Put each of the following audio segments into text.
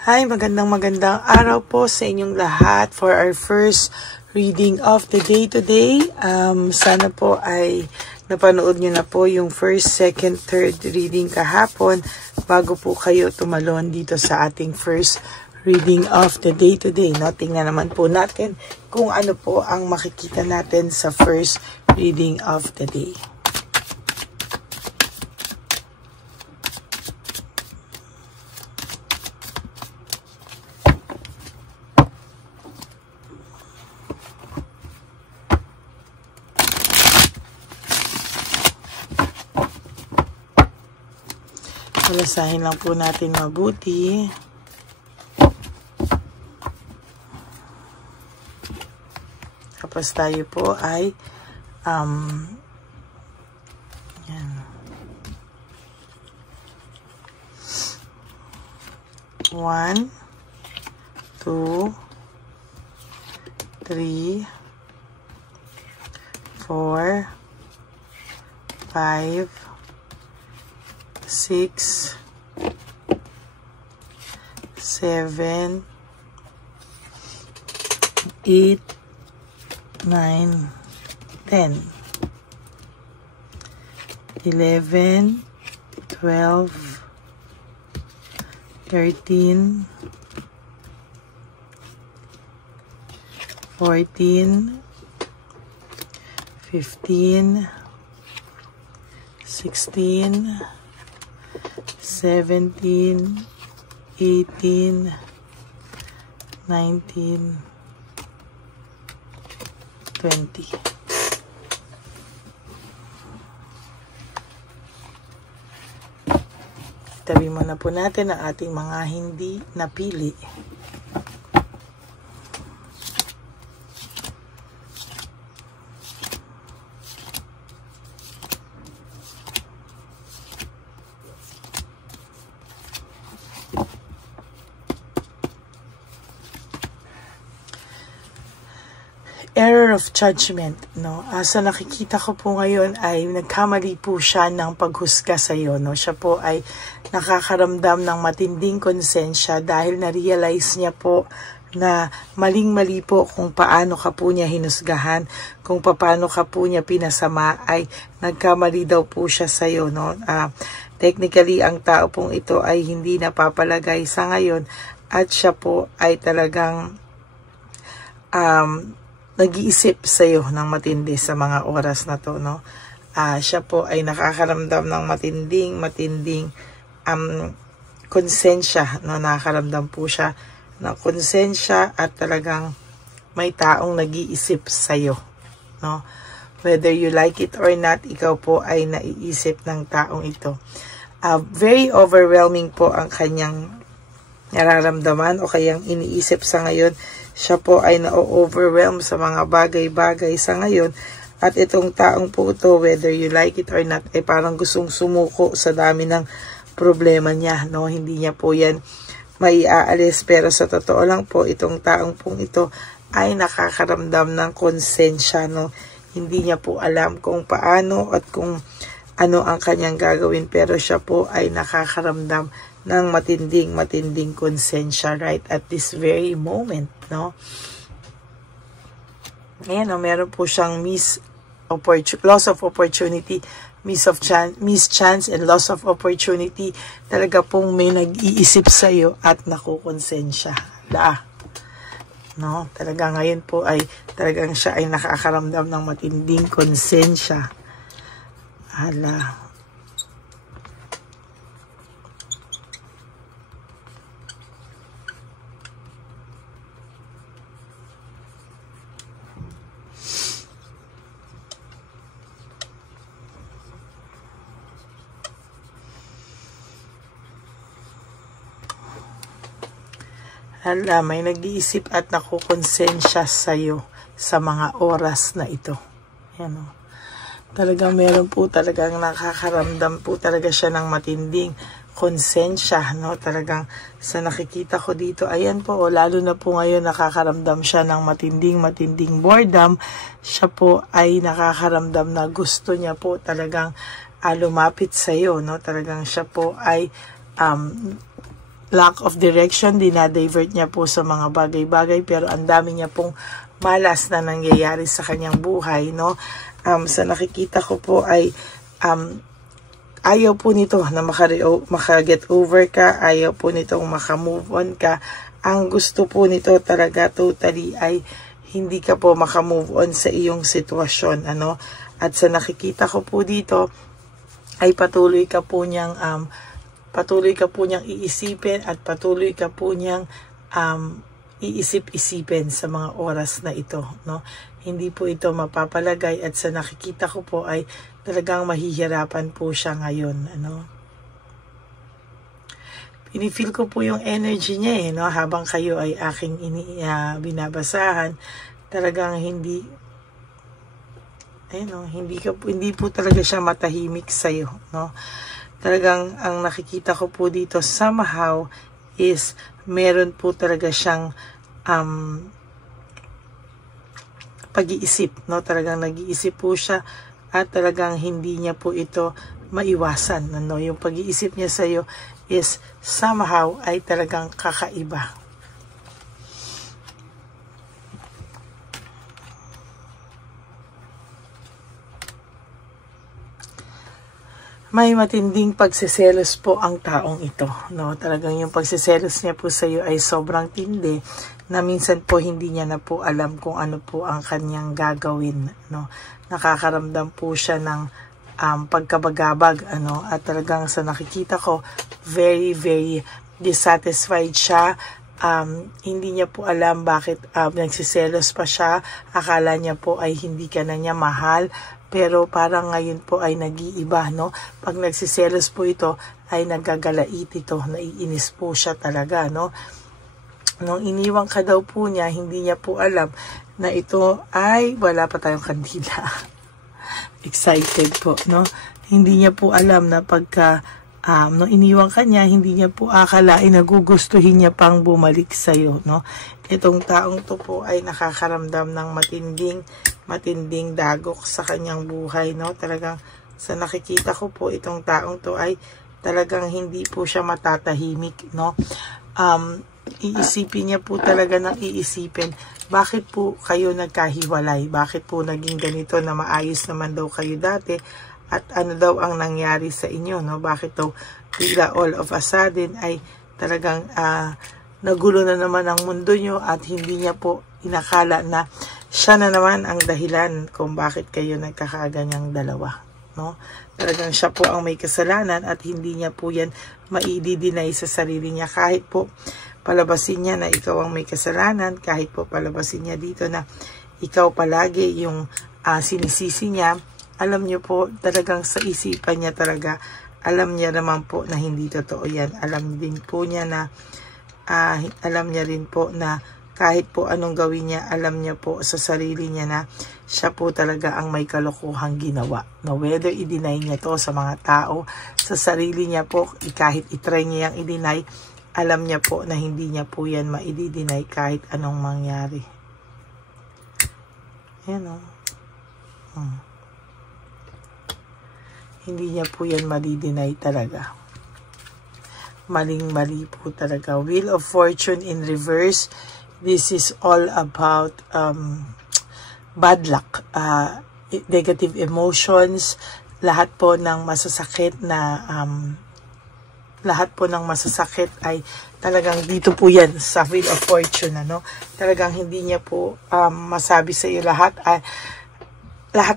Hi, magandang araw po sa inyong lahat for our first reading of the day today. Sana po ay napanood nyo na po yung first, second, third reading kahapon bago po kayo tumalon dito sa ating first reading of the day today. No? Tingnan naman po natin kung ano po ang makikita natin sa first reading of the day. Palasahin lang po natin mabuti. Tapos tayo po ay yan. 1, 2, 3, 4, 5, 6, 7, 8, 9, 10, 11, 12, 13, 14, 15, 16, 17, 18, 19, 20. Tabi muna po natin ang ating mga hindi napili. Error of judgment, no? Sa nakikita ko po ngayon ay nagkamali po siya ng paghusga sa iyo, no? Siya po ay nakakaramdam ng matinding konsensya dahil na-realize niya po na maling-mali po kung paano ka po niya hinusgahan, kung paano ka po niya pinasama, ay nagkamali daw po siya sa iyo, no? Technically, ang tao pong ito ay hindi napapalagay sa ngayon at siya po ay talagang nag-iisip sa iyo ng matindi sa mga oras na to, no? Siya po ay nakakaramdam ng matinding konsensya, no? Nakakaramdam po siya ng konsensya at talagang may taong nag-iisip sa iyo, no? Whether you like it or not, ikaw po ay naiisip ng taong ito. Very overwhelming po ang kanyang nararamdaman o kayang iniisip sa ngayon. Siya po ay na-overwhelm sa mga bagay-bagay sa ngayon. At itong taong po ito, whether you like it or not, ay parang gustong sumuko sa dami ng problema niya, no? Hindi niya po yan maiaalis. Pero sa totoo lang po, itong taong pong ito ay nakakaramdam ng konsensya, no? Hindi niya po alam kung paano at kung ano ang kanyang gagawin. Pero siya po ay nakakaramdam ng matinding konsensya right at this very moment, no? Ayan, no, meron po siyang loss of opportunity, miss chance and loss of opportunity. Talaga pong may nag-iisip sa iyo at nakukonsensya. No? Talaga ngayon po ay talagang siya ay nakakaramdam ng matinding konsensya. May nag-iisip at nakukonsensya sa iyo sa mga oras na ito. Yan, o. Talagang meron po talagang nakakaramdam po talaga siya ng matinding konsensya, no? Talagang sa nakikita ko dito, ayan po, lalo na po ngayon nakakaramdam siya ng matinding boredom. Siya po ay nakakaramdam na gusto niya po talagang lumapit sa iyo, no? Talagang siya po ay lack of direction, dinadivert niya po sa mga bagay-bagay, pero ang dami niya pong malas na nangyayari sa kanyang buhay, no? Sa nakikita ko po ay ayaw po nito na maka-get over ka, ayaw po nitong maka-move on ka. Ang gusto po nito talaga totally ay hindi ka po maka-move on sa iyong sitwasyon, ano? At sa nakikita ko po dito ay patuloy ka po niyang iisipin at patuloy ka po niyang iisip-isipin sa mga oras na ito, no? Hindi po ito mapapalagay at sa nakikita ko po ay talagang mahihirapan po siya ngayon, ano? Pinifeel ko po yung energy niya, no? Habang kayo ay aking binabasahan, talagang hindi hindi po talaga siya matahimik sa'yo, no? Talagang ang nakikita ko po dito somehow is meron po talaga siyang pag-iisip, no? Talagang nag-iisip po siya at talagang hindi niya po ito maiwasan, ano? Yung pag-iisip niya sa iyo is somehow ay talagang kakaiba. May matinding pagsiselos po ang taong ito, no? Talagang yung pagsiselos niya po sa iyo ay sobrang tindi na minsan po hindi niya na po alam kung ano po ang kanyang gagawin, no? Nakakaramdam po siya ng pagkabagabag, ano? At talagang sa nakikita ko, very, very dissatisfied siya. Hindi niya po alam bakit nagsiselos pa siya. Akala niya po ay hindi ka na niya mahal. Pero parang ngayon po ay nag-iiba, no? Pag nagsiselos po ito, ay nagagalait ito, naiinis po siya talaga, no? Nung iniwan ka daw po niya, hindi niya po alam na ito ay wala pa tayong kandila. Excited po, no? Hindi niya po alam na pagka nung iniwan ka niya, hindi niya po akalain na gugustuhin niya pang bumalik sa'yo, no? Itong taong to po ay nakakaramdam ng matinding dagok sa kanyang buhay, no? Talagang sa nakikita ko po, itong taong to ay talagang hindi po siya matatahimik, no? Iisipin niya po talaga ng iisipin, bakit po kayo nagkahiwalay? Bakit po naging ganito na maayos naman daw kayo dati? At ano daw ang nangyari sa inyo, no? Bakit daw bigla all of a sudden ay talagang nagulo na naman ang mundo nyo at hindi niya po inakala na siya na naman ang dahilan kung bakit kayo nagkakaganyang dalawa, no? Talagang siya po ang may kasalanan at hindi niya po yan maididinay sa sarili niya. Kahit po palabasin niya na ikaw ang may kasalanan, kahit po palabasin niya dito na ikaw palagi yung sinisisi niya, alam niyo po talagang sa isipan niya talaga, alam niya naman po na hindi totoo yan. Alam din po niya na alam niya rin po na kahit po anong gawin niya, alam niya po sa sarili niya na siya po talaga ang may kalokohang ginawa. No, whether i-deny niya to sa mga tao, sa sarili niya po, kahit itry niya yung i-deny, alam niya po na hindi niya po yan ma-i-deny kahit anong mangyari. Ayan o. Hindi niya po yan ma-deny talaga. Maling-mali po talaga. Wheel of Fortune in reverse. This is all about bad luck, negative emotions, lahat po ng masasakit ay talagang dito po yan sa Wheel of Fortune, ano? Talagang hindi niya po masabi sa iyo lahat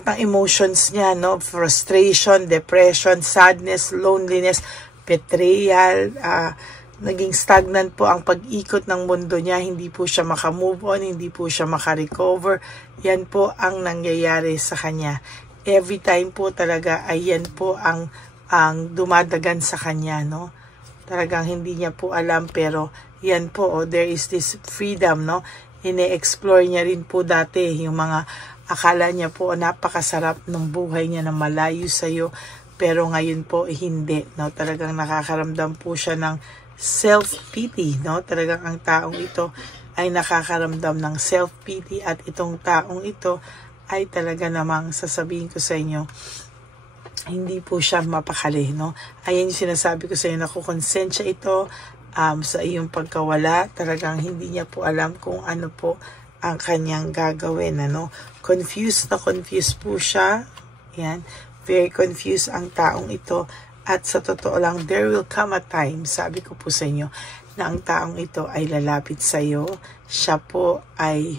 ng emotions niya, no? Frustration, depression, sadness, loneliness, betrayal, naging stagnant po ang pag-ikot ng mundo niya, hindi po siya makamove on, hindi po siya makarecover. Yan po ang nangyayari sa kanya. Every time po talaga ay yan po ang dumadagan sa kanya, no? Talagang hindi niya po alam, pero yan po, there is this freedom, no? Ine-explore niya rin po dati yung mga akala niya po napakasarap ng buhay niya na malayo sa'yo, pero ngayon po hindi, no? Talagang nakakaramdam po siya ng self-pity, no? Talagang ang taong ito ay nakakaramdam ng self-pity at itong taong ito ay talaga namang sasabihin ko sa inyo, hindi po siya mapakali, no? Ayan yung sinasabi ko sa inyo, nakukonsensya ito sa iyong pagkawala. Talagang hindi niya po alam kung ano po ang kanyang gagawin, ano. Confused po siya. Yan. Very confused ang taong ito. At sa totoo lang, there will come a time, sabi ko po sa inyo, na ang taong ito ay lalapit sa iyo. Siya po ay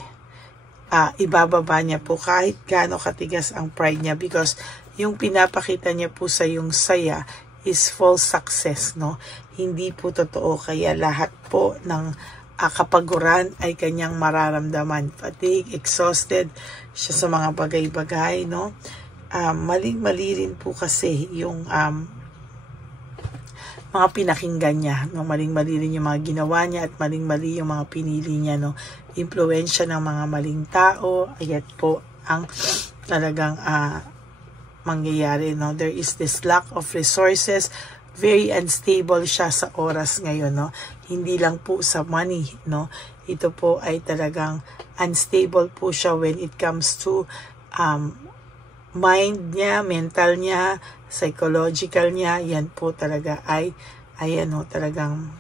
ibababa niya po kahit gaano katigas ang pride niya, because yung pinapakita niya po sa yung saya is false success, no? Hindi po totoo, kaya lahat po ng kapaguran ay kanyang mararamdaman. Fatigue, exhausted siya sa mga bagay-bagay, no? Maling-mali rin po kasi yung mga pinakinggan niya, no? Maling-mali rin yung mga ginawa niya at maling-mali yung mga pinili niya, no? Impluwensya ng mga maling tao, ayat po ang talagang mangyayari, no? There is this lack of resources, very unstable siya sa oras ngayon, no? Hindi lang po sa money, no? Ito po ay talagang unstable po siya when it comes to mind niya, mental niya, psychological niya. Yan po talaga ay, ayan, no? Talagang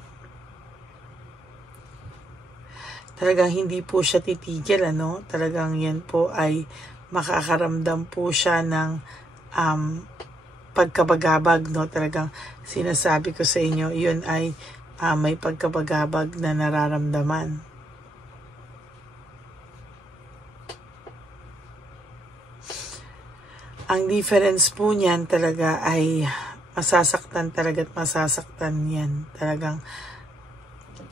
hindi po siya titigil, ano? Talagang yan po ay makakaramdam po siya ng pagkabagabag, no? Talagang sinasabi ko sa inyo, yun ay may pagkabagabag na nararamdaman. Ang difference po niyan talaga ay masasaktan talaga at masasaktan yan. Talagang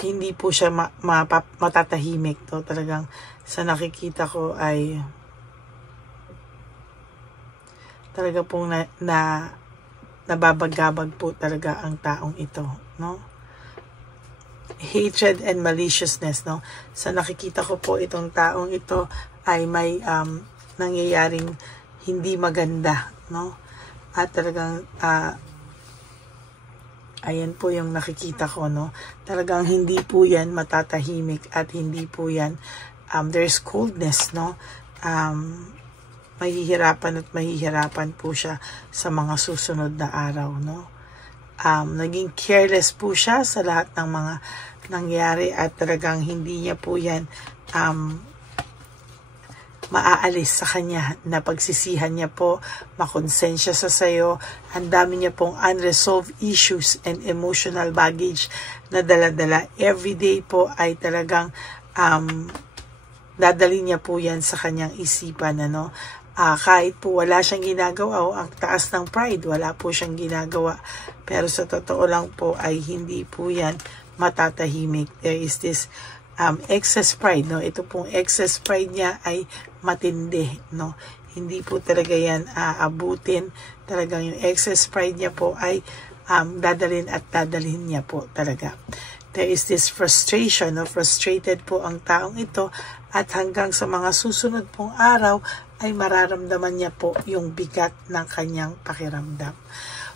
hindi po siya matatahimik, no? Talagang sa nakikita ko ay talaga pong nababagabag po talaga ang taong ito, no? Hatred and maliciousness, no? Sa nakikita ko po itong taong ito ay may nangyayaring hindi maganda, no? At talagang ayan po yung nakikita ko, no? Talagang hindi po yan matatahimik at hindi po yan there's coldness, no? Mahihirapan po siya sa mga susunod na araw, no? Naging careless po siya sa lahat ng mga nangyari at talagang hindi niya po yan maaalis sa kanya, na pagsisihan niya po, makonsensya sa sayo. Ang dami niya pong unresolved issues and emotional baggage na dala-dala. Everyday po ay talagang dadali niya po yan sa kanyang isipan, ano? Kahit po wala siyang ginagawa, o ang taas ng pride, wala po siyang ginagawa. Pero sa totoo lang po ay hindi po yan matatahimik. There is this excess pride, no? Ito pong excess pride niya ay matindi, no? Hindi po talaga yan abutin. Talagang yung excess pride niya po ay dadalhin niya po talaga. There is this frustration, no? Frustrated po ang taong ito at hanggang sa mga susunod pong araw ay mararamdaman niya po yung bigat ng kanyang pakiramdam.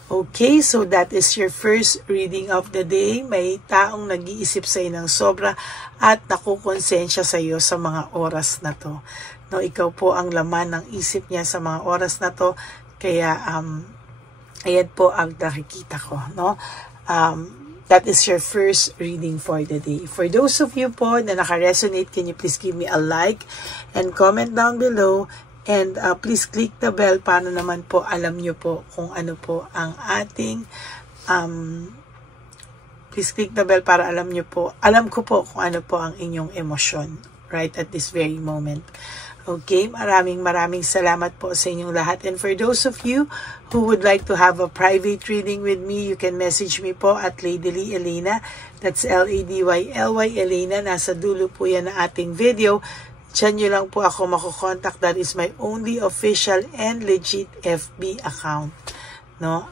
Okay, so that is your first reading of the day. May taong nag-iisip sa iyo ng sobra at nakukonsensya sa iyo sa mga oras na to. No, ikaw po ang laman ng isip niya sa mga oras na to. Kaya, ayan po ang nakikita ko, no? That is your first reading for the day. For those of you po na naka-resonate, can you please give me a like and comment down below. And please click the bell para naman po alam nyo po kung ano po ang ating please click the bell para alam ko po kung ano po ang inyong emosyon right at this very moment. Okay, maraming salamat po sa inyong lahat. And for those of you who would like to have a private reading with me, you can message me po at Lady Lee Elena. That's LADYLY Elena. Nasa dulo po yan na ating video. Diyan nyo lang po ako makukontak. That is my only official and legit FB account. No?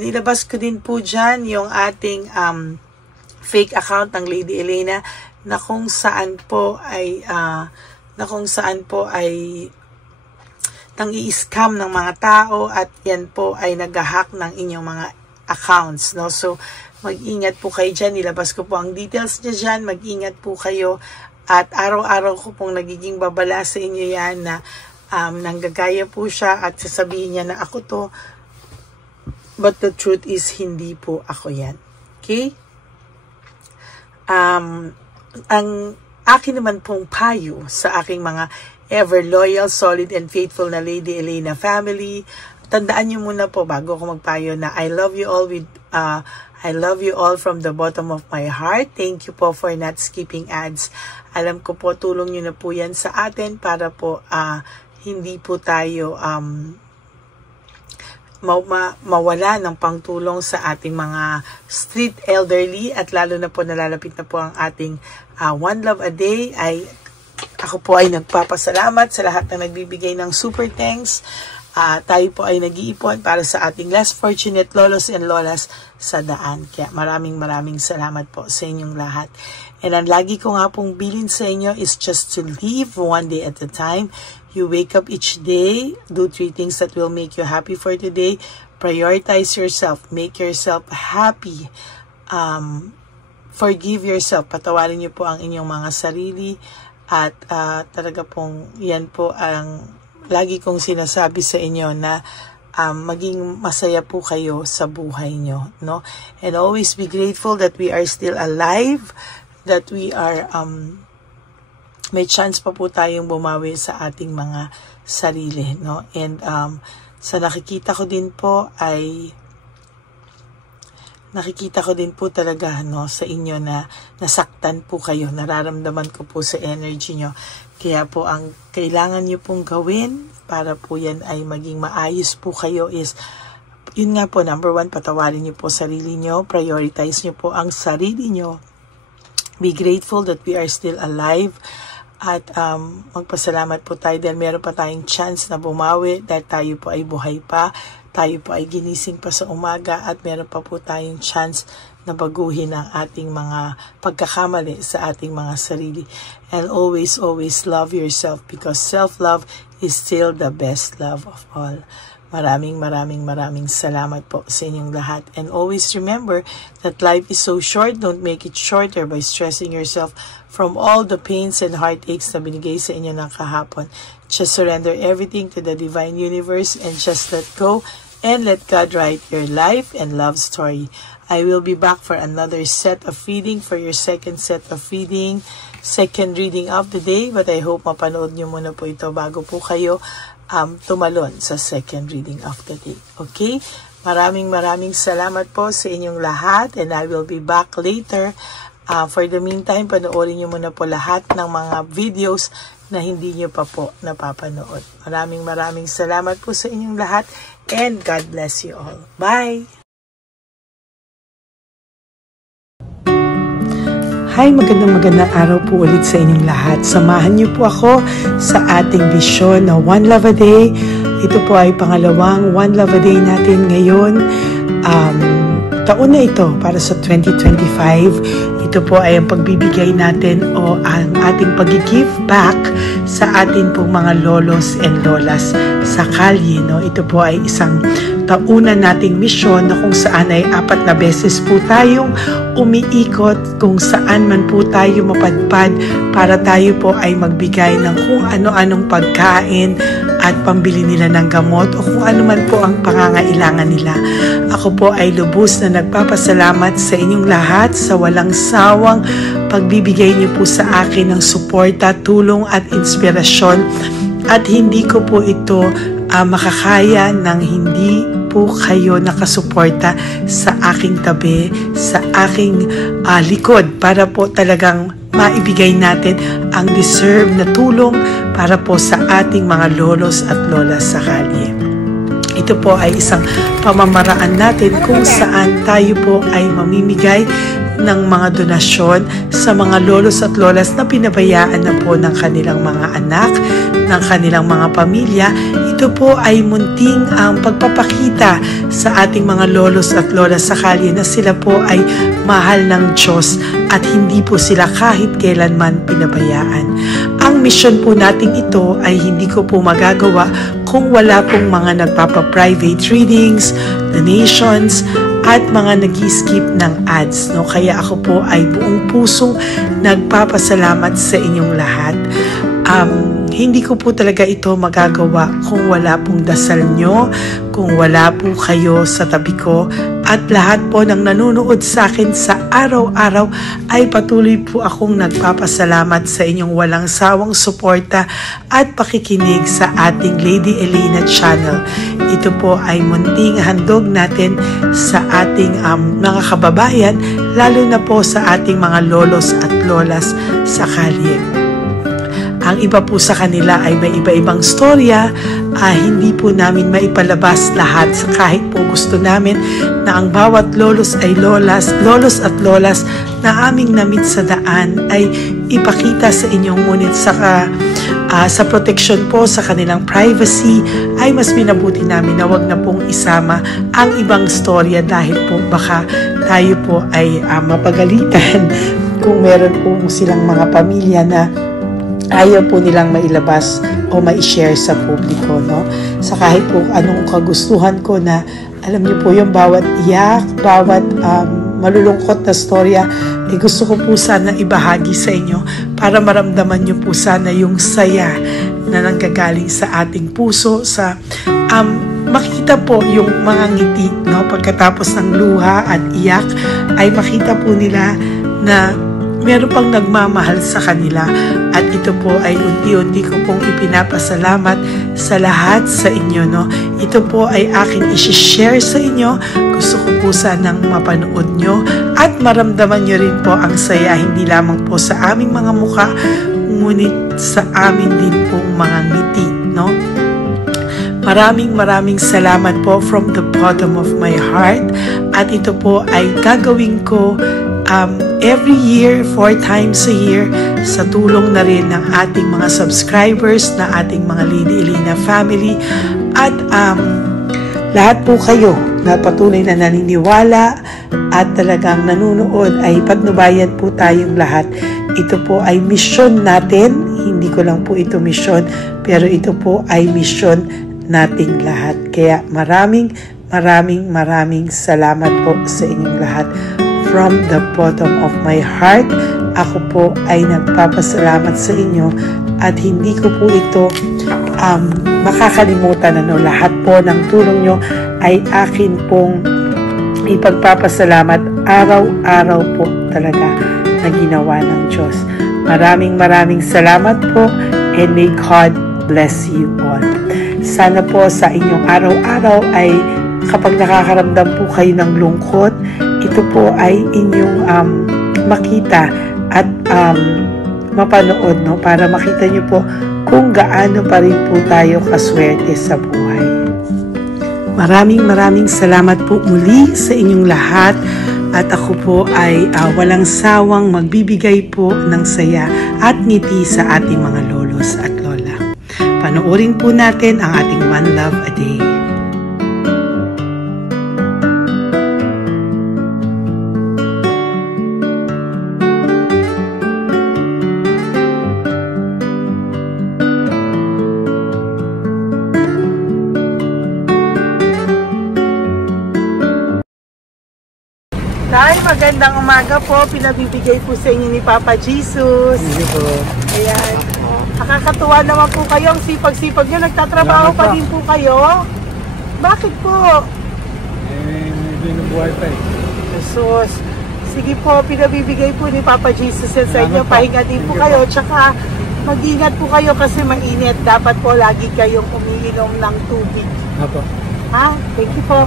Nilabas ko din po dyan yung ating fake account ng Lady Elena na kung saan po ay nang i-scam ng mga tao at yan po ay nag-hack ng inyong mga accounts, no? So, mag-ingat po kayo dyan. Nilabas ko po ang details niya dyan. Mag-ingat po kayo. At araw-araw ko pong nagiging babala sa inyo yan na nanggagaya po siya at sasabihin niya na ako to, but the truth is hindi po ako yan. Okay? Ang akin naman pong payo sa aking mga ever loyal, solid, and faithful na Lady Elena family, tandaan niyo muna po bago ako magpayo na I love you all from the bottom of my heart. Thank you po for not skipping ads. Alam ko po, tulong niyo na po yan sa atin para po hindi po tayo mawala ng pangtulong sa ating mga street elderly, at lalo na po nalalapit na po ang ating One Love a Day. Ako po ay nagpapasalamat sa lahat na nagbibigay ng super thanks. Tayo po ay nag-iipon para sa ating less fortunate lolos and lolas sa daan. Kaya maraming salamat po sa inyong lahat. And ang lagi ko nga pong bilin sa inyo is just to live one day at a time. You wake up each day, do 3 things that will make you happy for today. Prioritize yourself, make yourself happy. Forgive yourself, patawarin niyo po ang inyong mga sarili. At talaga pong yan po ang lagi kong sinasabi sa inyo na maging masaya po kayo sa buhay nyo, no? And always be grateful that we are still alive, that we are may chance pa po tayong bumawi sa ating mga sarili, no? And sa nakikita ko din po talaga, no, sa inyo na nasaktan po kayo. Nararamdaman ko po sa energy nyo. Kaya po ang kailangan nyo pong gawin para po yan ay maging maayos po kayo is, yun nga po, number 1, patawarin nyo po sarili nyo. Prioritize nyo po ang sarili nyo. Be grateful that we are still alive. At magpasalamat po tayo dahil meron pa tayong chance na bumawi, dahil tayo po ay buhay pa, tayo po ay ginising pa sa umaga, at meron pa po tayong chance na baguhin ang ating mga pagkakamali sa ating mga sarili. And always love yourself, because self-love is still the best love of all. Maraming salamat po sa inyong lahat. And always remember that life is so short. Don't make it shorter by stressing yourself from all the pains and heartaches na binigay sa inyo ng kahapon. Just surrender everything to the divine universe and just let go and let God write your life and love story. I will be back for another set of reading, for your second set of reading, second reading of the day. But I hope mapanood nyo muna po ito bago po kayo tumalon sa second reading of the day. Okay? Maraming salamat po sa inyong lahat, and I will be back later. For the meantime, panoorin nyo muna po lahat ng mga videos na hindi nyo pa po napapanood. Maraming salamat po sa inyong lahat, and God bless you all. Bye! Hi, magandang araw po ulit sa inyong lahat. Samahan niyo po ako sa ating vision na One Love a Day. Ito po ay pangalawang One Love a Day natin ngayon. Taon na ito para sa 2025. Ito po ay ang pagbibigay natin o ang ating pag-give back sa atin pong mga lolos and lolas sa kalye, no? Ito po ay isang taunan nating misyon na kung saan ay 4 na beses po tayong umiikot kung saan man po tayo mapadpad para tayo po ay magbigay ng kung ano-anong pagkain at pambili nila ng gamot o kung ano man po ang pangangailangan nila. Ako po ay lubos na nagpapasalamat sa inyong lahat sa walang sawang pagbibigay niyo po sa akin ng suporta, tulong at inspirasyon, at hindi ko po ito makakaya ng hindi po kayo nakasuporta sa aking tabi, sa aking likod, para po talagang maibigay natin ang deserve na tulong para po sa ating mga lolos at lolas sa kalye. Ito po ay isang pamamaraan natin kung saan tayo po ay mamimigay ng mga donasyon sa mga lolos at lolas na pinabayaan na po ng kanilang mga anak, ng kanilang mga pamilya. Ito po ay munting ang pagpapakita sa ating mga lolos at lolas sa kalye na sila po ay mahal ng Diyos at hindi po sila kahit kailanman pinabayaan. Ang mission po nating ito ay hindi ko po magagawa kung wala pong mga nagpapa-private readings, donations, at mga nag-skip ng ads, no? Kaya ako po ay buong pusong nagpapasalamat sa inyong lahat. hindi ko po talaga ito magagawa kung wala pong dasal nyo, kung wala po kayo sa tabi ko, at lahat po ng nanonood sa akin sa araw-araw ay patuloy po akong nagpapasalamat sa inyong walang sawang suporta at pakikinig sa ating Lady Elena channel. Ito po ay munting handog natin sa ating mga kababayan, lalo na po sa ating mga lolos at lolas sa kalye. Ang iba po sa kanila ay may iba-ibang storya, hindi po namin maipalabas lahat kahit po gusto namin na ang bawat lolos at lolas na aming namit sa daan ay ipakita sa inyong, ngunit sa protection po sa kanilang privacy ay mas minabuti namin na wag na pong isama ang ibang storya dahil po baka tayo po ay mapagalitan kung meron po silang mga pamilya na ayaw po nilang mailabas o ma-share sa publiko, no? Sa kahit po anong kagustuhan ko na, alam niyo po yung bawat iyak, bawat malulungkot na storya, gusto ko po sana ibahagi sa inyo para maramdaman niyo po sana yung saya na nanggagaling sa ating puso, sa makita po yung mga ngiti, no? Pagkatapos ng luha at iyak ay makita po nila na meron pang nagmamahal sa kanila, at ito po ay unti-unti ko pong ipinapasalamat sa lahat sa inyo, no? Ito po ay aking i-share sa inyo. Gusto ko po sanang mapanood nyo at maramdaman nyo rin po ang saya, hindi lamang po sa aming mga muka, ngunit sa amin din pong mga ngiti, no? Maraming salamat po from the bottom of my heart, at ito po ay gagawin ko every year, 4 times a year, sa tulong na rin ng ating mga subscribers, na ating mga Lady Elena family, at lahat po kayo na patuloy na naniniwala at talagang nanonood, ay patnubayan po tayong lahat. Ito po ay mission natin, hindi ko lang po ito mission, pero ito po ay mission nating lahat. Kaya maraming salamat po sa inyong lahat. From the bottom of my heart, ako po ay nagpapasalamat sa inyo, at hindi ko po ito makakalimutan. Lahat po ng tulong nyo ay akin pong ipagpapasalamat araw-araw po talaga na ginawa ng Diyos. Maraming salamat po, and may God bless you all. Sana po sa inyong araw-araw ay kapag nakakaramdam po kayo ng lungkot, ito po ay inyong makita at mapanood, no? Para makita nyo po kung gaano pa rin po tayo kaswerte sa buhay. Maraming salamat po muli sa inyong lahat, at ako po ay walang sawang magbibigay po ng saya at ngiti sa ating mga lolos at lola. Panoorin po natin ang ating One Love a Day. Tay, magandang umaga po. Pinabibigay po sa inyo ni Papa Jesus. Hindi po. Ayan. Nakakatuwa naman po kayo. Ang sipag-sipag nyo. Nagtatrabaho pa din po kayo. Bakit po? Binubuhay pa eh. Jesus. Sige po, pinabibigay po ni Papa Jesus sa inyo. Pahinga din po kayo. Tsaka mag-ingat po kayo kasi mainit. Dapat po lagi kayong umiinom ng tubig. Apo. Ha? Thank you po.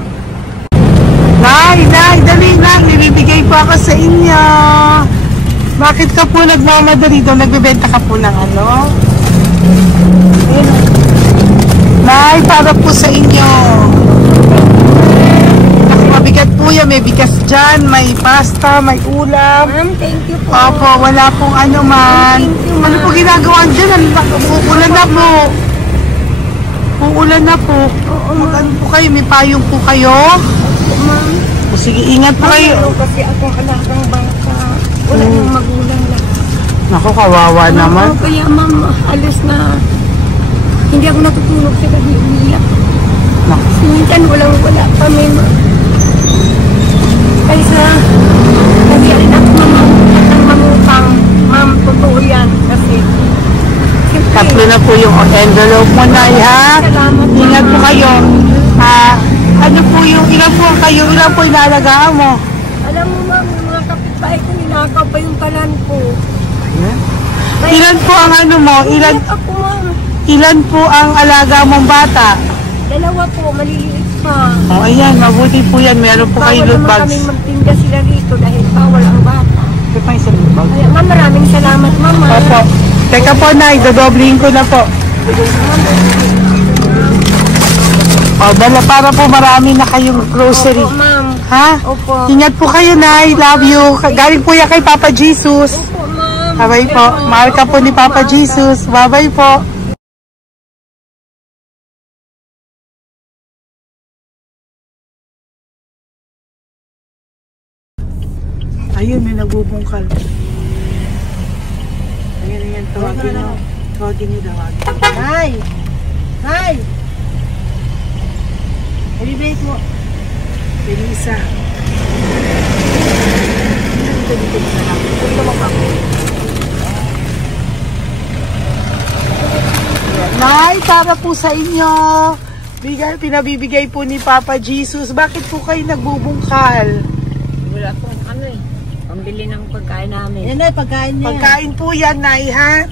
Nay, dali lang. Nilibigay po ako sa inyo. Bakit ka po nagmamadali doon? Nagbebenta ka po ng ano? Ayun. Nay, para po sa inyo. Naku, mabigat po yan. May bigas dyan, may pasta, may ulam. Ma'am, thank you po. Opo, wala pong ano man. Ano po ginagawa dyan? Uulan na po. Uulan na po. Mag-ano po kayo? May payong po kayo? Ma'am. O sige, ingat po kayo. Kasi akong alagang bangka. Wala nang magulang lang. Naku, kawawa naman. Kaya ma'am, alis na. Hindi ako natutulog sa gabi umiyak. Naku. Minsan wala kami ma'am. Kaysa nag-ialak mamutang. Ma'am, totoo yan. Kasi siyempre, 3 na po yung Envelope mo, Nay, ha? Salamat. Ingat po kayo. Ano po yung, ilan po kayo, ilan po inalagaan mo? Alam mo ma'am, yung mga kapitbahay ko, ninakaw pa yung kalan ko. Ilan po ang ano mo? Ilan, Ako ma'am. ilan po ang alaga mong bata? Dalawa po, maliliit pa. Oh, ayan, mabuti po yan. Meron po kayo loot Bawal naman bags. kaming magtinda sila rito dahil bawal ang bata. Ito pa yung sa loot bag. Kaya ma'am, maraming salamat mama. Opo. Teka po, Nay, dodoblihin ko na po. O, dala para po marami na kayong grocery. Opo ma'am. Ha? Opo. Ingat po kayo, Nay. Love you. Galing po yan kay Papa Jesus. Opo ma'am. Bye-bye po. Mahal ka po ni Papa Jesus. Bye-bye po. Ayun, may nagbubungkal. Ayan, ayan. Tawagin nyo. Tawagin nyo daw. Nay! Nay! Ibibigay mo. Elisa. Dito na lang. Dito mo kami. Nay, para po sa inyo. Pinabibigay po ni Papa Jesus. Bakit po kayo nagbubungkal? Wala po ano eh. Pambili ng pagkain namin. Yan na, pagkain niya. Pagkain po yan, Nay, ha?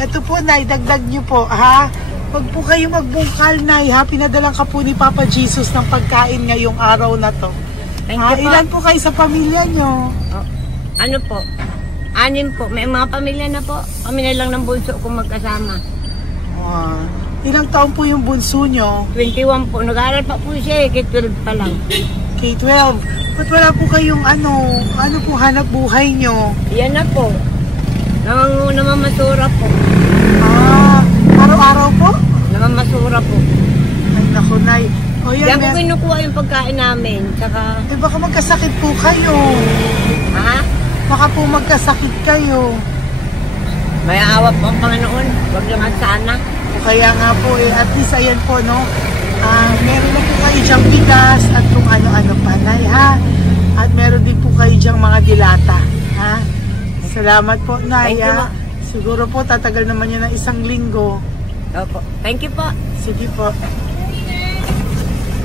Ito po, Nay, dagdag nyo po, ha? Pag po kayo magbungkal, Nay, ha? Pinadalang ka po ni Papa Jesus ng pagkain ngayong araw na to. Thank Ha? you po. Ilan po kayo sa pamilya nyo? Oh, ano po? 6 po. May mga pamilya na po. Kami na lang ng bunso kung magkasama. Ilang taon po yung bunso nyo? 21 po. Nag-aaral pa po siya eh. K-12 pa lang. K-12. Ba't wala po kayong ano po hanap buhay nyo? Yan na po. Namamasura po. Araw-araw po? Namamasura po. Ay, naku, Nay. O yan, Diyan ko kinukuha yung pagkain namin. Tsaka, baka magkasakit po kayo. ha? Baka po magkasakit kayo. May awa po ang Panginoon. Huwag naman sana. O kaya nga po, at least ayan po, no? Meron na po kayo dyang bigas at kung ano-ano pa, Nay, ha? At meron din po kayo dyang mga dilata, ha? Salamat po, Nay, Thank you, ha? Ma. Siguro po, tatagal naman yun ng 1 linggo. Opo. Thank you po. Sige po.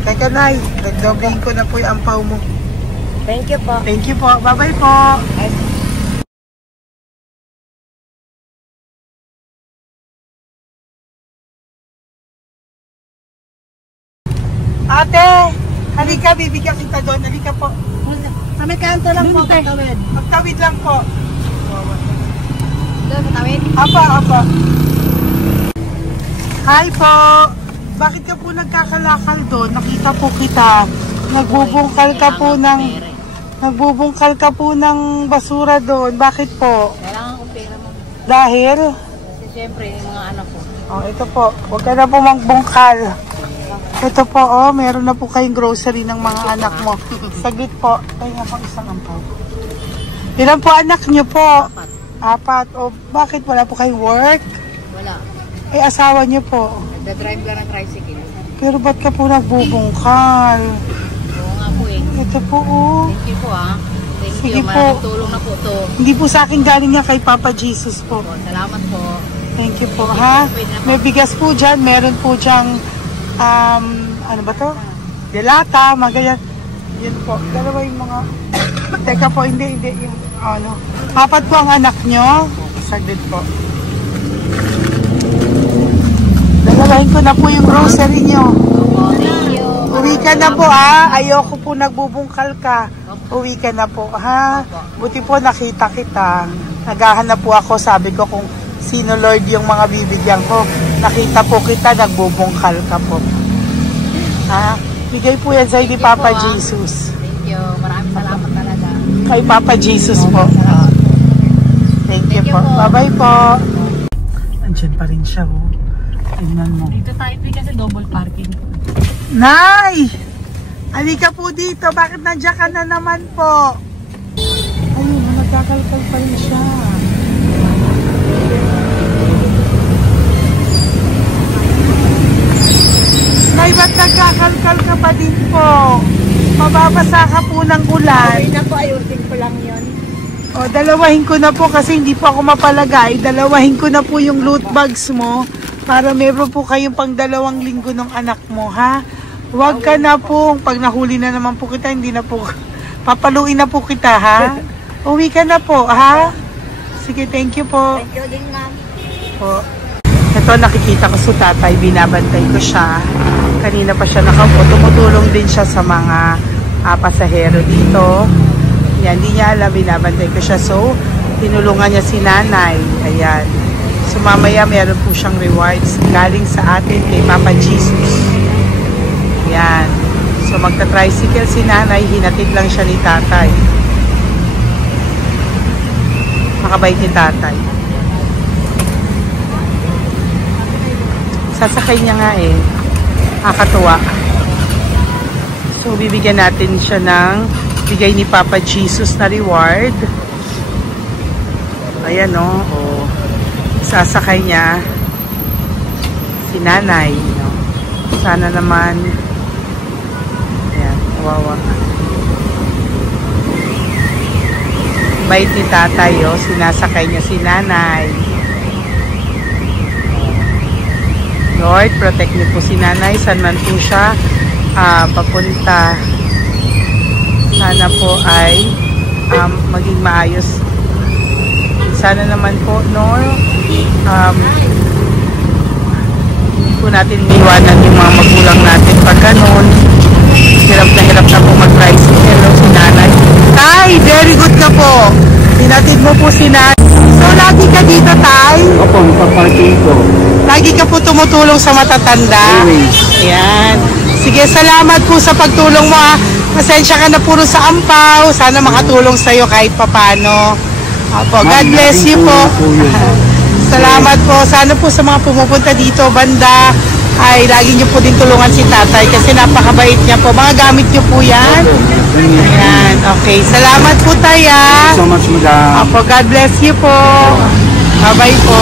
Teka, Nay, nagdobling ko na po yung ampaw mo. Thank you po. Thank you po. Bye-bye po. Ate, halika, bibigyan kita doon. Halika po. Sa may kanto lang po, Doon, katawid. Magtawid lang po. Doon, katawid. Apa. Hi po. Bakit ka po nagkakalakal doon? Nakita po kita. Nagbubungkal ka po ng basura doon. Bakit po? Kailangan ko pera mo. Dahil? Kasi syempre, yung mga anak ko. Oh, ito po. Huwag ka na po magbungkal. Ito po, oh, meron na po kayong grocery ng mga anak mo. Saglit po. Ay nga pang isang ampaw. Ilan po anak niyo po? 4. O, bakit wala po kayong work? Wala. Ay, asawa niyo po. Nagda-drive lang ng tricycle. Pero ba't ka po nagbubungkal? Oo nga po eh. Ito po, oh. Thank you po ah. Thank Sige you. po. Maraming tulong na po to. Hindi po sa akin galing niya kay Papa Jesus po. Salamat po. Thank you po, ha? May bigas po dyan. Meron po dyang, ano ba to? Delata, magayan. Yan po. Dalawa yung mga... Teka po, hindi. Yung, ano. 4 po ang anak nyo. Saglit po. Dalawahin ko na po yung grocery nyo. Thank you. Uwi ka na po, ha? Ayoko po nagbubungkal ka. Uwi ka na po, ha? Buti po nakita kita. Naghahanap po ako, sabi ko kung sino Lord yung mga bibigyan ko. Nakita po kita, nagbubungkal ka po. Ha? Bigay po yan sa'yo ni Papa Jesus. Thank you. Maraming salamat talaga. Kay Papa Jesus po. Thank you po. Bye-bye po. Andyan pa rin siya, oh. Tingnan mo. Dito tayo kasi double parking. Nay! Halika po dito. Bakit nandiyan ka na naman po? Ayun, nagkakalkal pa rin siya. Nay, ba't nagkakalkal ka pa din po? Mababasa ka po ng ulan. Okay na po, ayusin ko lang yun. O, dalawahin ko na po kasi hindi po ako mapalagay. Dalawahin ko na po yung loot bags mo para meron po kayong pang 2 linggo ng anak mo, ha? Huwag ka na po. Pag nahuli na naman po kita, hindi na po, papaluin na po kita, ha? Uwi ka na po, ha? Sige, thank you po. Thank you din, ma'am. Po. Ito, nakikita ko sa tatay, binabantay ko siya. Kanina pa siya nakaupo. Tumutulong din siya sa mga pasahero dito. Yan, hindi niya alam, binabantay ko siya. So, tinulungan niya si nanay. Ayan. So, mamaya meron po siyang rewards galing sa atin kay Papa Jesus. Ayan. So, magta-tricycle si nanay. Hinatid lang siya ni tatay. Makabait ni tatay. Sasakay niya nga eh. Nakakatuwa. So, bibigyan natin siya ng bigay ni Papa Jesus na reward. Ayan o. Oh. Sasakay niya si nanay. No? Sana naman. Ayan. Wawa. Bait ni tatay o. Sinasakay niya si nanay. Lord, protect niyo po si nanay. Saan man po siya papunta. Sana po ay maging maayos. Sana naman po, no? Hindi po natin iwanan yung mga magulang natin pag ganun. Hirap na po mag-tricycle. Hello, si nanay. Tay, very good ka po. Hinatid mo po si nanay. So, lagi ka dito, tay? Opo, paparking ko. Lagi ka po tumutulong sa matatanda? Ayan. Sige, salamat po sa pagtulong mo, ha. Pasensya ka na puro sa ampaw. Sana makatulong sa'yo kahit papano. Opo, God bless you po. Salamat po. Sana po sa mga pumupunta dito, banda, ay lagi niyo po din tulungan si tatay kasi napakabait niya po. Mga gamit niyo po yan. Ayan, okay. Salamat po tayo. Thank you so much, madam. Opo, God bless you po. Bye-bye po.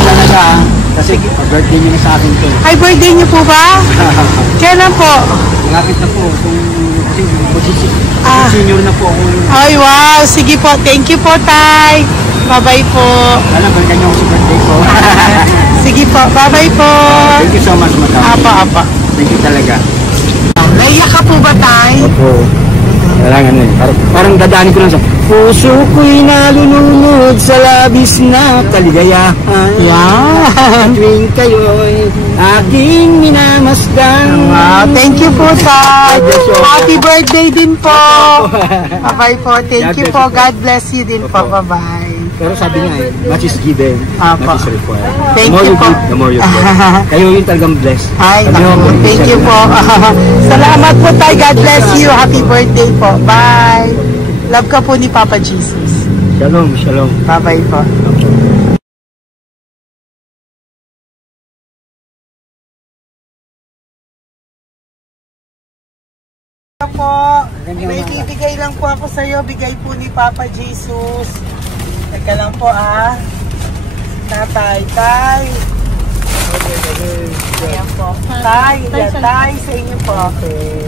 Talaga, kasi birthday niyo na sa akin to. Ay, birthday niyo po ba? Kailan po? Malapit na po. Senior na po ako. Ay, wow. Sige po. Thank you po, tay. Bye-bye po. Alam, balikan niyo ako sa birthday ko. Sige po. Bye-bye po. Thank you so much, madam. Apa. Thank you talaga. Naiyak ka po ba, tay? Opo. Kailangan eh. Parang dadaanin ko lang sa puso ko'y nalulunod sa labis na kaligayahan. Yan. Tuwing kayo'y aking minamasdan. Thank you po, tay. Happy birthday din po. Bye-bye po. Thank you po. God bless you din po. Bye-bye. Pero sabi nga eh, much is given, much is required. Thank the more you po. give, the more you get. Kayo yung talagang blessed. Ay, naku, thank you po. Salamat po tayo. God bless you. Happy birthday po. Bye. Love ka po ni Papa Jesus. Shalom, shalom. Bye-bye po. Po, may bibigay lang po ako sa iyo. Bigay po ni Papa Jesus. Teka lang po, Tatay, tay. Ayan po. Tay, tay sa inyo po.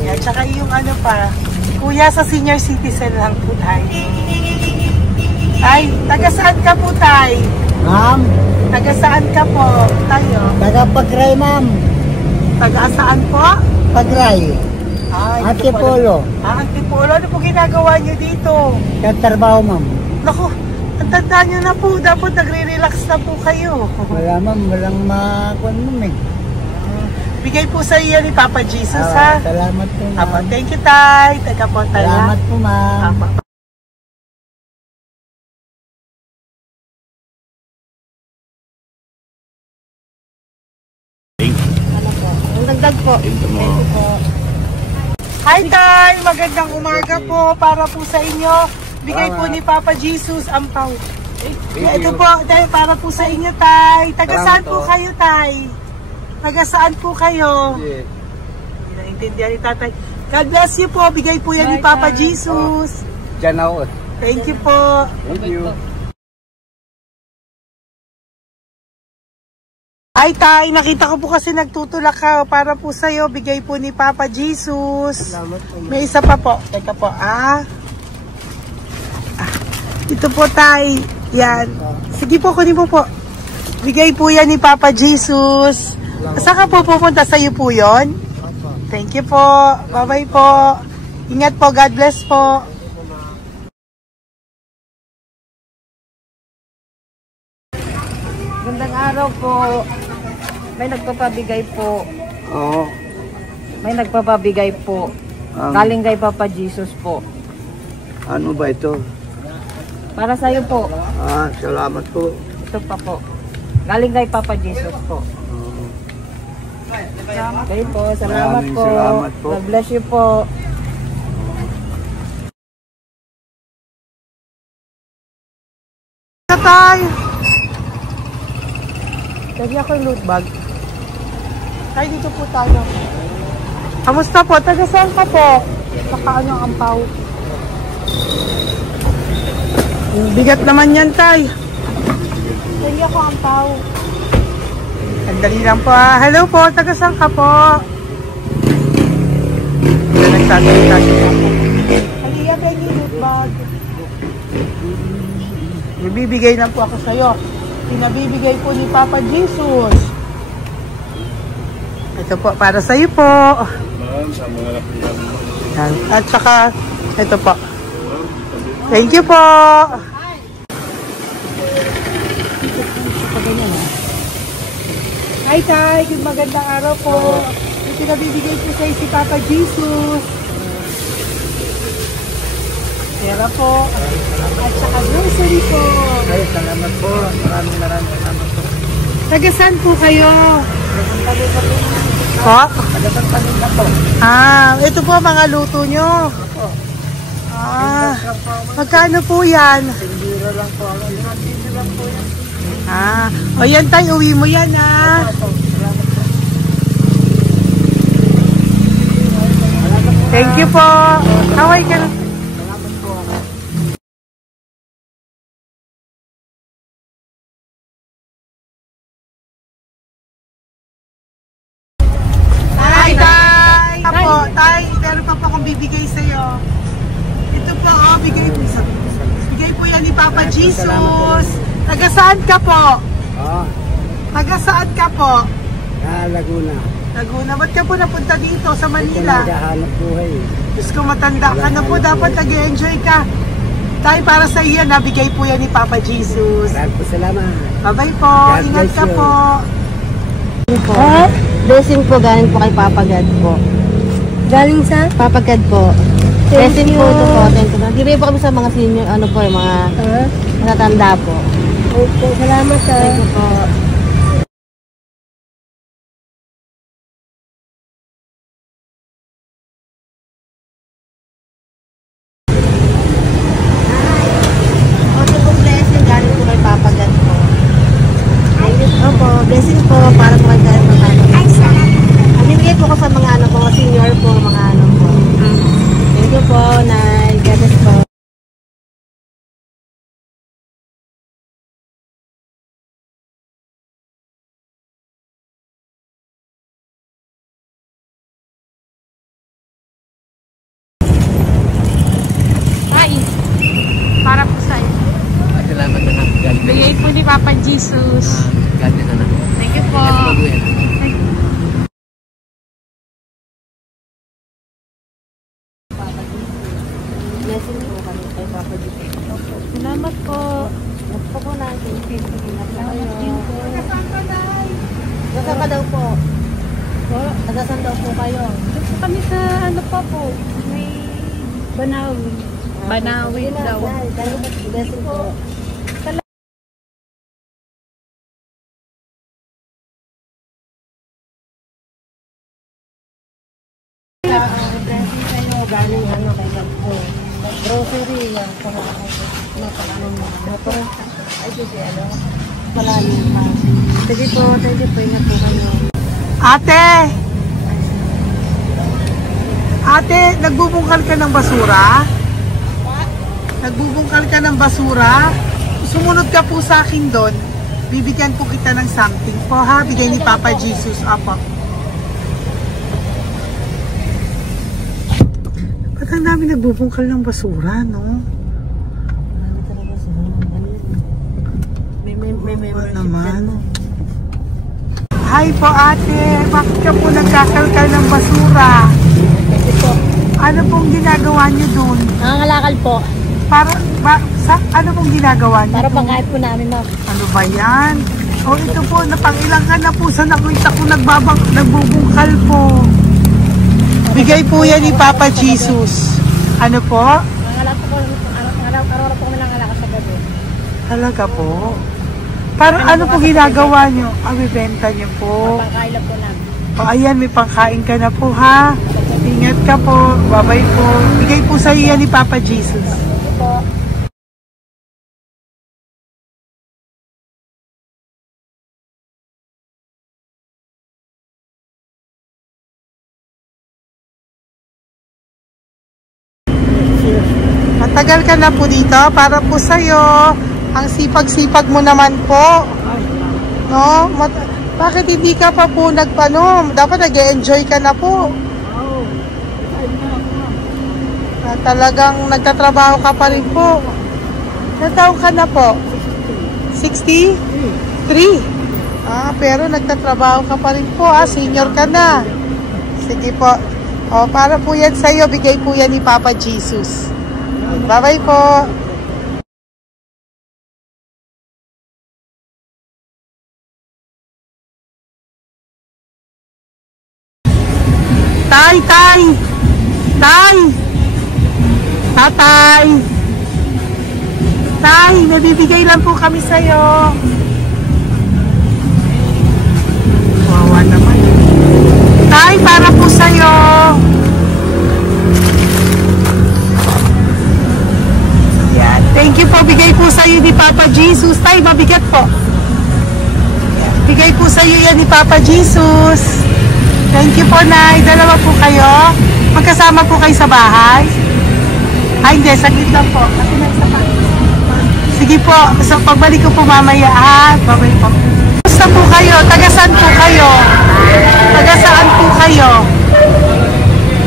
Yan, tsaka yung ano pa. Kuya, sa senior citizen lang po tayo. Tay, taga saan ka po, tay? Ma'am, Taga saan ka po, tayo? taga Pagray, ma'am. Taga saan po? Pagray. Ay, Antipolo. Antipolo. Ano po ginagawa nyo dito? Nagtrabaho, ma'am. Naku, ang tanda nyo na po. Dapat nagre-relax na po kayo. Wala, ma'am. Walang makuan, ma'am eh. Bigay po sa iyo ni Papa Jesus, ha? Salamat po, Apo, ma'am. thank you, tay. Teka po, tay. Salamat po, ma'am. Apo. Dagdag po. Thank you po. Hi, tay. Magandang umaga po para po sa inyo. Bigay po ni Papa Jesus ang pau. Ito po, tay, para po sa inyo, tay. Taga saan po kayo, tay? Taga saan po kayo? Hindi naintindihan ni tatay. God bless you po. Bigay po yan ni Papa Jesus. Diyan ako. Thank you po. Thank you. Ay, tay, nakita ko po kasi nagtutulak ka para po sa'yo. Bigay po ni Papa Jesus. May isa pa po. Teka po, Ito po tay. Yan. Sige po, kunin po po. Bigay po yan ni Papa Jesus. Saan ka po pupunta? Sa'yo po yun? Thank you po. Bye-bye po. Ingat po. God bless po. Gandang araw po. May nagpapabigay po. Oo. May nagpapabigay po. Galing kay Papa Jesus po. Ano ba ito? Para sa'yo po. Salamat po. Ito pa po. Galing kay Papa Jesus po. Okay po. Salamat Maraming po. salamat po. God bless you po. Tay! Lagi ako yung loot bag. Tay, dito po tayo. Kamusta po? Taga saan ka po? Saka ano ang ampaw? Bigat naman yan, tay. Lagi ako ang ampaw. Sandali lang po. Hello po, taga saan ka po? Nagsasalita siya. Halika tayo yung loot bag. Ibibigay lang po ako sa'yo. Pinabibigay po ni Papa Jesus. Ito po, para sa'yo po. Yan. At saka, ito po. Thank you po. Hi, Tay. Good magandang araw po. Yung pinabibigay po sa'yo si Papa Jesus. Pera po. At saka grocery po. Ay, salamat po. Maraming salamat po. Taga saan po kayo? Po? Nagpapalin na po. Ito po mga luto nyo. Magkano po yan? Biro lang po. Biro lang po yan. O yan tayo, uwi mo yan Thank you po. Kaway ka na. Tay, meron pa po akong bibigay sa'yo. Ito po, bigay po yan ni Papa Jesus. Taga saan ka po? Taga saan ka po? Laguna. Laguna. Ba't ka po napunta dito sa Manila? Naghahanap buhay. Diyos ko, matanda ka na po. Dapat nag-enjoy ka. Tay, para sa iyo, nabigay po yan ni Papa Jesus. Maraming po salamat. Bye-bye po. Ingat ka po. Blessing po galing po kay Papa God po. Galing sa? Papa God po. Blessing po ito po. Thank you. Bibigay po kami sa mga senior, ano po, yung mga matatanda po. Okay, salamat sir. Thank you po. Ito po blessing galing po kay Papa God po. Thank you po. Blessing po para po kay galing po tayo. Bibigay po ko sa mga ano po, mga senior po, mga ano po. Thank you po, Nay. God bless po. Ay, para po sa iyo. Salamat na lang. Bigay po ni Papa Jesus. God bless na lang. Thank you po. Blessing po kami kay Papa Jesus. Salamat po. Gusto po natin. Salamat din po. Nasaan ka daw po? Nasaan daw po kayo? Gusto kami sa ano pa po, may Banawi. Banawi daw. Blessing po. Blessing kayo. Galing ano kay God po. Grocery yan. Napakano mo. Ay, kasi ano. Malalim pa. Sige po. Thank you po. Ingat po kayo. Ate, nagbubungkal ka ng basura? Nagbubungkal ka ng basura? Sumunod ka po sa akin doon. Bibigyan po kita ng something po ha. Bigay ni Papa Jesus. Apo. Ba't ang dami nagbubungkal ng basura, no? Marami talaga sa may Oo membership naman. din. Hi po ate, bakit ka po nagkakalkal ng basura? Kasi po, Ano pong ginagawa niyo dun? nangangalakal po. Ano pong ginagawa niyo? Para pangkait po namin, ma'am. Ano ba yan? O ito po, napangilang ka na po sa nakita ko nagbubungkal po. Bigay po yan ni Papa Jesus. Ano po? Nangangalakal po araw-araw po kami nangangalakal sa gabi. Talaga po? Para ano po ginagawa niyo? Bibenta niyo po. Pangkain lang po namin. O ayan, may pangkain ka na po ha. Ingat ka po. Bye-bye po. Bigay po sa iyo yan ni Papa Jesus. Ito po. Matagal ka na po dito para po sa'yo. Ang sipag-sipag mo naman po. No? Bakit hindi ka pa po nagpanom? Dapat nag-enjoy ka na po. Talagang nagtatrabaho ka pa rin po. Ilang taon ka na po? 63? Pero nagtatrabaho ka pa rin po. Senior ka na. Sige po. Para po yan sa'yo. Bigay po yan ni Papa Jesus. Bye-bye po. Tay! Tatay! Tay, may bibigay lang po kami sa'yo. Wawa naman. Tay, para po sa'yo. Yan. Thank you po. Bigay po sa'yo ni Papa Jesus. Tay, mabigat po. Bigay po sa'yo yan ni Papa Jesus. Thank you po, Nay. Dalawa po kayo. Magkasama po kayo sa bahay. Hindi. Saglit lang po. Kasi nasa pa. Sige po. So, pagbalik ko po mamaya. Babay po. Basta po kayo? Taga-saan po kayo? Taga-saan po kayo?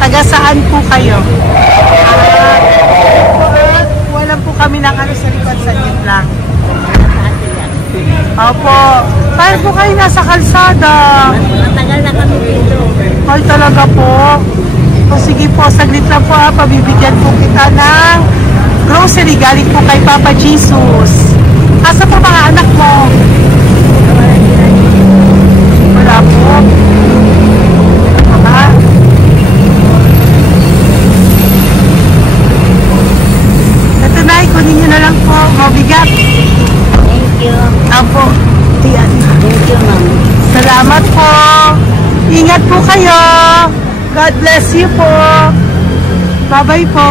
Taga-saan po kayo? Wala po kami ng sa likod. Saglit lang. Opo. Tayo po kayo nasa kalsada. Matagal na kami dito. Ay, talaga po. O sige po, saglit lang po pabibigyan po kita ng grocery galing po kay Papa Jesus. Asa po mga anak mo? Wala po. Ito na, kunin nyo na lang po. Mabigat. Thank you. Apo. Yan. Thank you, ma'am. Salamat po. Ingat po kayo. God bless you po. Bye-bye po.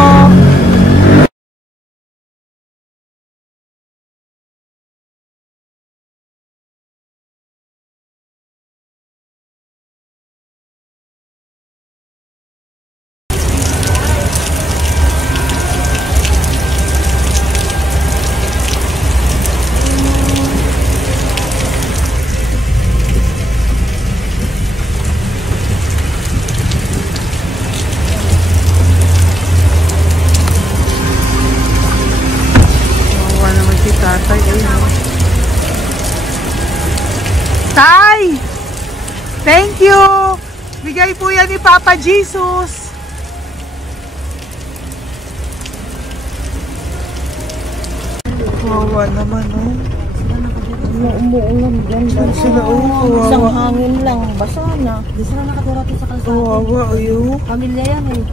Tatay, Tay! Thank you! Bigay po yan ni Papa Jesus. Wawa naman, Umuulan dyan. Sila, Isang wawa. hangin lang. Basa na. Di sila nakatira sa kalsada. Wawa, Pamilya yan eh.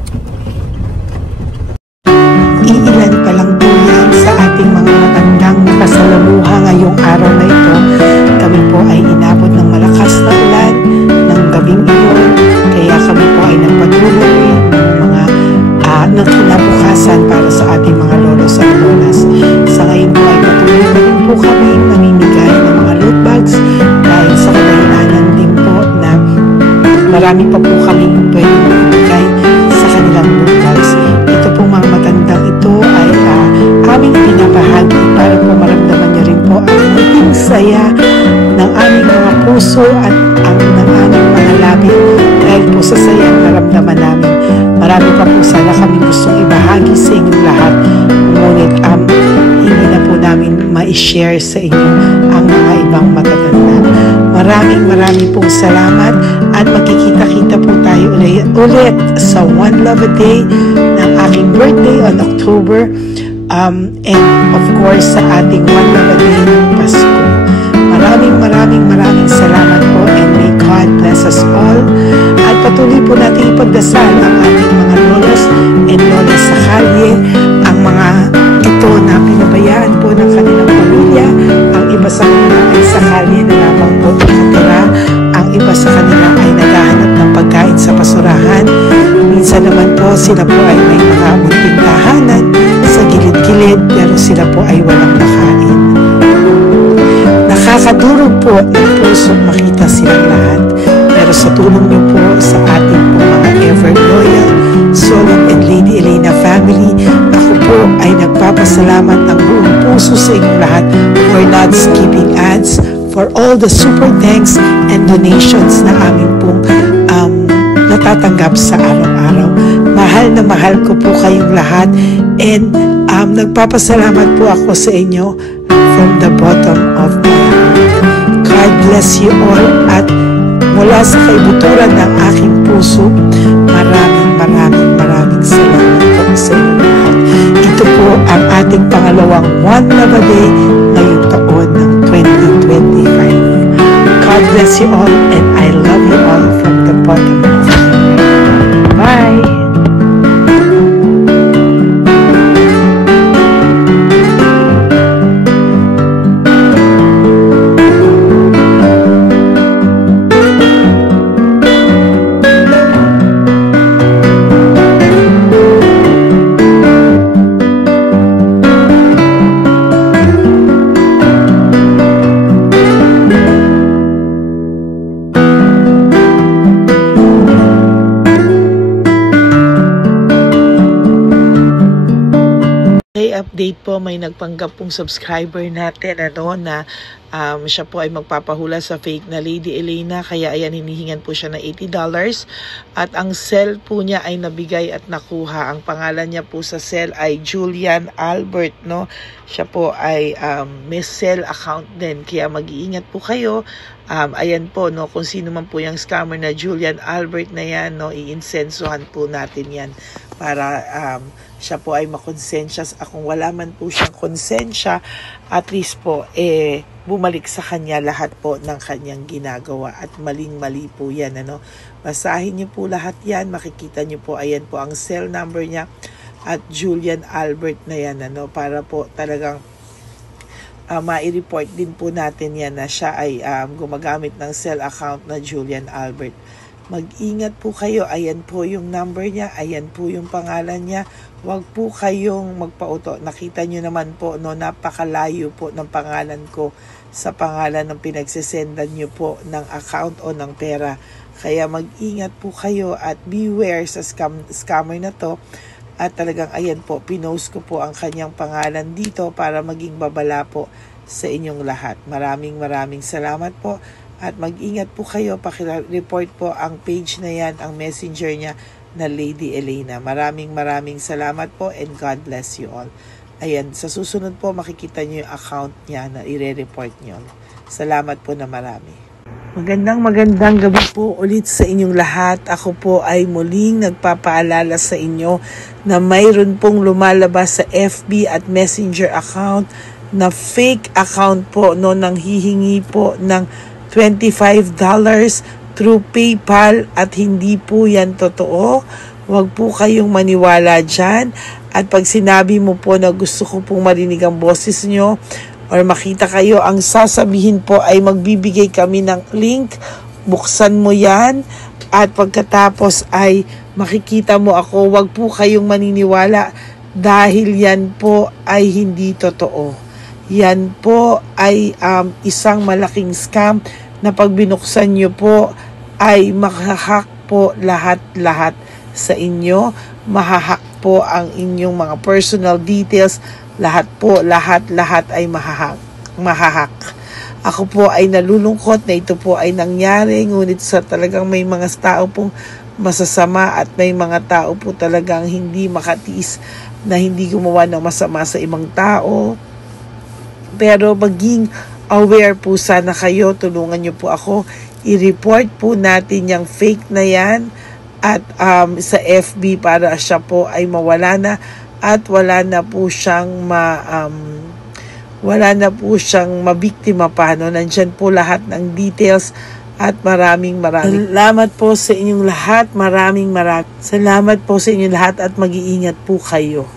Iilan pa lang po yan sa ating mga matandang nakasalamuha ngayong araw na ito. Kami po ay inabot ng malakas na ulan ng gabing iyon. Kaya kami po ay nagpatuloy ng mga ng kinabukasan para sa ating mga lolos at lolas. Sa ngayon po ay patuloy na rin po kami mamimigay ng mga loot bags dahil sa kadahilanan din po na marami pa po kami pwede mamimigay sa kanilang loot bags. Ito po mga matandang ito ay aming pinapahagi para po maramdaman niyo rin po ang maging saya ng aming mga puso at ang ng aming mga labi dahil po sa sayang naramdaman namin. Marami pa po sana kami gustong ibahagi sa inyong lahat. Ngunit hindi na po namin ma-share sa inyo ang mga ibang matatanda. Maraming pong salamat at magkikita-kita po tayo ulit sa One Love a Day ng aking birthday on October and of course sa ating One Love a Day ng Pasko. Maraming salamat po and may God bless us all. At patuloy po natin ipagdasal ang ating mga lolas and lolas sa kalye, ang mga ito na pinabayaan po ng kanilang pamilya. Ang iba sa kanila ay sa kalye na lamang po nakatira. Ang iba sa kanila ay naghahanap ng pagkain sa basurahan. Minsan naman po sila po ay may mga munting tahanan sa gilid-gilid pero sila po ay walang makain. Nakakadurog po ng puso makita silang lahat. Pero sa tulong niyo po sa ating po mga ever loyal Solon and Lady Elena family, ako po ay nagpapasalamat ng buong puso sa inyong lahat for not skipping ads, for all the super thanks and donations na amin pong natatanggap sa araw-araw. Mahal ko po kayong lahat and nagpapasalamat po ako sa inyo from the bottom of my heart. God bless you all at mula sa kaibuturan ng aking puso, maraming salamat po sa inyo lahat. Ito po ang ating pangalawang One Love a Day ngayong taon ng 2025. God bless you all and I love you all from the bottom of my heart. Bye! Update po, may nagpanggap pong subscriber natin na siya po ay magpapahula sa fake na Lady Elena, kaya ayan hinihingan po siya ng $80 at ang cell po niya ay nabigay at nakuha. Ang pangalan niya po sa cell ay Julian Albert, no? Siya po ay may cell account din, kaya mag-iingat po kayo. Ayan po, no, kung sino man po yung scammer na Julian Albert na yan, no, iinsensuhan po natin yan para siya po ay makonsensya. Kung wala man po siyang konsensya, at least po bumalik sa kanya lahat po ng kanyang ginagawa at maling-mali po yan, ano. Basahin niyo po lahat yan, makikita niyo po, ayan po ang cell number niya at Julian Albert na yan, ano, para po talagang ma-report din po natin yan na siya ay gumagamit ng cell account na Julian Albert. Mag-ingat po kayo, ayan po yung number niya, ayan po yung pangalan niya. Huwag po kayong magpauto. Nakita nyo naman po, no, napakalayo po ng pangalan ko sa pangalan ng pinagsisendan nyo po ng account o ng pera. Kaya mag-ingat po kayo at beware sa scammer na to. At talagang ayan po, pinost ko po ang kanyang pangalan dito para maging babala po sa inyong lahat. Maraming salamat po. At mag-ingat po kayo, pakireport po ang page na yan, ang messenger niya na Lady Elena. Maraming salamat po and God bless you all. Ayan, sa susunod po makikita niyo yung account niya na i-report niyo. Salamat po na marami. Magandang gabi po ulit sa inyong lahat. Ako po ay muling nagpapaalala sa inyo na mayroon pong lumalabas sa FB at Messenger account na fake account po, no, nang hihingi po ng $25 through PayPal at hindi po yan totoo. Huwag po kayong maniwala dyan. At pag sinabi mo po na gusto ko pong marinig ang boses nyo or makita kayo, ang sasabihin po ay magbibigay kami ng link. Buksan mo yan at pagkatapos ay makikita mo ako. Huwag po kayong maniniwala dahil yan po ay hindi totoo. Yan po ay isang malaking scam na pag binuksan nyo po ay mahahack po lahat sa inyo. Mahahack po ang inyong mga personal details. Lahat ay mahahack. Ako po ay nalulungkot na ito po ay nangyari. Ngunit sa talagang may mga tao pong masasama at may mga tao po talagang hindi makatiis na hindi gumawa ng masama sa ibang tao. Pero maging aware po sana kayo, tulungan niyo po ako, i-report po natin yung fake na yan at sa FB para siya po ay mawala na at wala na po siyang mabiktima pa, no? Nandyan po lahat ng details at maraming salamat po sa inyong lahat. Maraming salamat po sa inyong lahat at mag-iingat po kayo.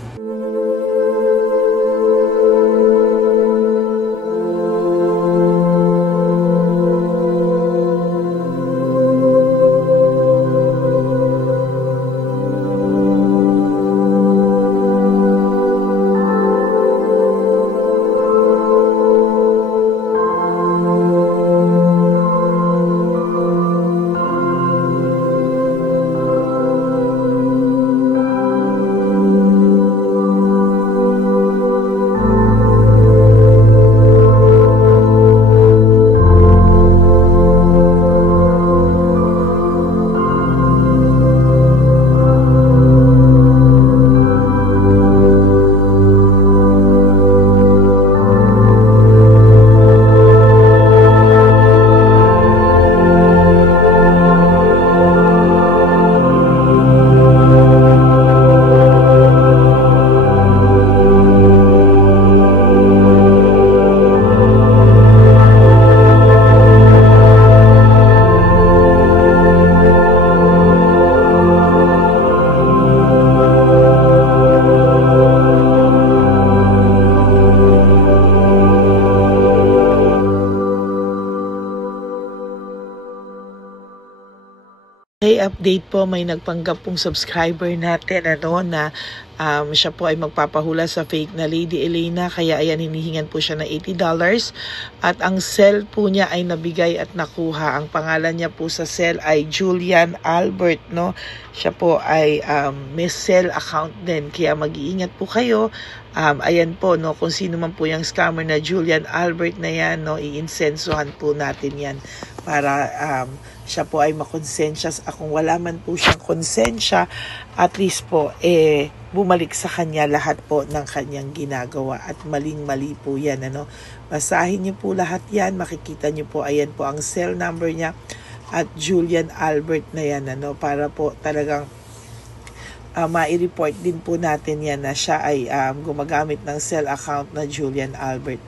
Update po, may nagpanggap pong subscriber natin na siya po ay magpapahula sa fake na Lady Elena, kaya ayan, hinihingan po siya ng $80 at ang cell po niya ay nabigay at nakuha. Ang pangalan niya po sa cell ay Julian Albert, no? Siya po ay may cell account din, kaya mag-iingat po kayo. Ayan po, no, kung sino man po yung scammer na Julian Albert na yan, no, iinsensuhan po natin yan para siya po ay makonsensya. Kung wala man po siyang konsensya, at least po bumalik sa kanya lahat po ng kanyang ginagawa at maling-mali po yan, ano. Basahin niyo po lahat yan, makikita niyo po, ayan po ang cell number niya at Julian Albert na yan, ano, para po talagang ma-report din po natin yan na siya ay gumagamit ng cell account na Julian Albert.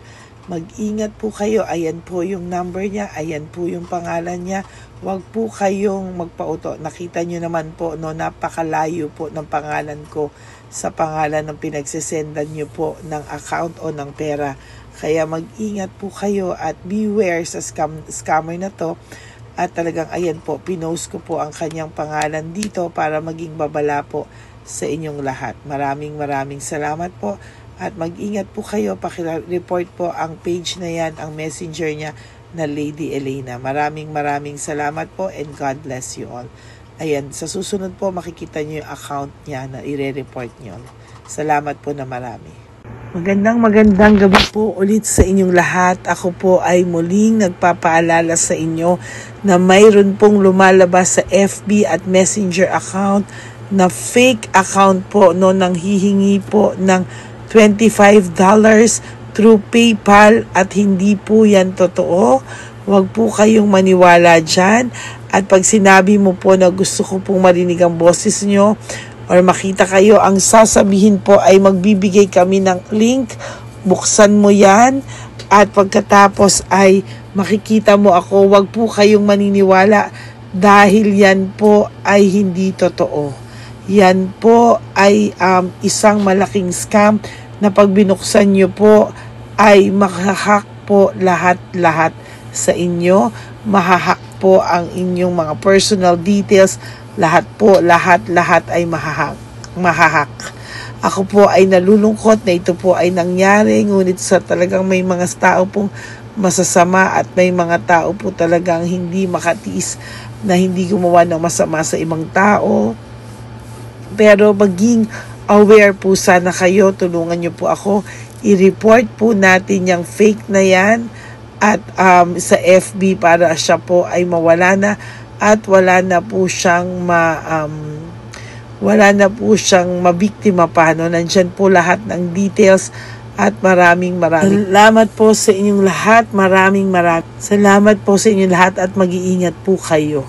Mag-ingat po kayo. Ayan po yung number niya. Ayan po yung pangalan niya. Huwag po kayong magpauto. Nakita nyo naman po, no, napakalayo po ng pangalan ko sa pangalan ng pinagsesendan nyo po ng account o ng pera. Kaya mag-ingat po kayo at beware sa scammer na to. At talagang ayan po, pinost ko po ang kanyang pangalan dito para maging babala po sa inyong lahat. Maraming salamat po. At mag-ingat po kayo, paki-report po ang page na yan, ang messenger niya na Lady Elena. Maraming salamat po and God bless you all. Ayan, sa susunod po makikita niyo yung account niya na i-report niyo. Salamat po na marami. Magandang gabi po ulit sa inyong lahat. Ako po ay muling nagpapaalala sa inyo na mayroon pong lumalabas sa FB at Messenger account na fake account po, no, nang hihingi po ng $25 through PayPal at hindi po yan totoo. Huwag po kayong maniwala dyan. At pag sinabi mo po na gusto ko pong marinig ang boses nyo or makita kayo, ang sasabihin po ay magbibigay kami ng link. Buksan mo yan at pagkatapos ay makikita mo ako. Huwag po kayong maniniwala dahil yan po ay hindi totoo. Yan po ay isang malaking scam na pag binuksan nyo po ay mahahack po lahat sa inyo. Mahahack po ang inyong mga personal details. Lahat ay mahahack. Ako po ay nalulungkot na ito po ay nangyari, ngunit sa talagang may mga tao pong masasama at may mga tao po talagang hindi makatiis na hindi gumawa ng masama sa ibang tao. Pero maging aware po sana kayo, tulungan niyo po ako, i-report po natin yung fake na yan at sa FB para siya po ay mawala na at wala na po siyang mabiktima pa, no? Nandyan po lahat ng details At maraming salamat po sa inyong lahat. Maraming salamat po sa inyong lahat at mag-iingat po kayo.